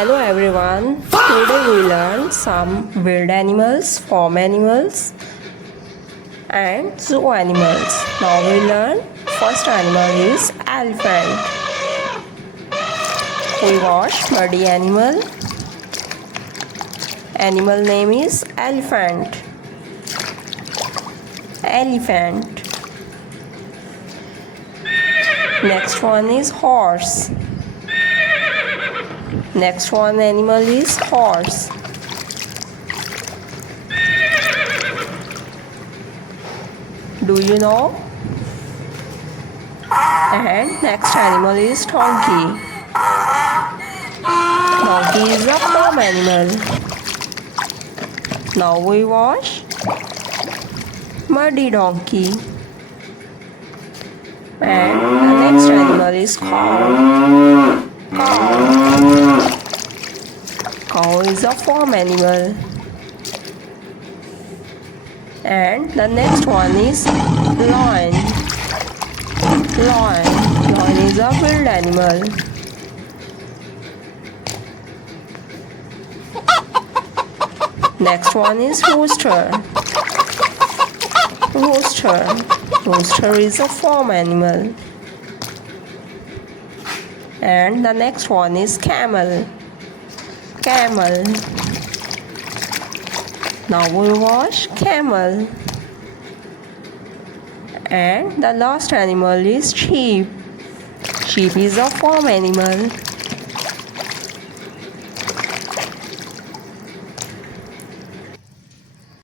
Hello everyone. Today we learn some wild animals, farm animals and zoo animals. Now we learn first animal is elephant. We watch muddy animal. Animal name is elephant. Elephant. Next one is horse. Next one animal is horse. Do you know? And next animal is donkey. Donkey is a farm animal. Now we watch muddy donkey. And the next animal is cow. Cow. Cow is a farm animal. And the next one is lion. Lion. Lion is a wild animal. Next one is rooster. Rooster. Rooster is a farm animal. And the next one is camel. Camel. Now we watch camel. And the last animal is sheep. Sheep is a farm animal.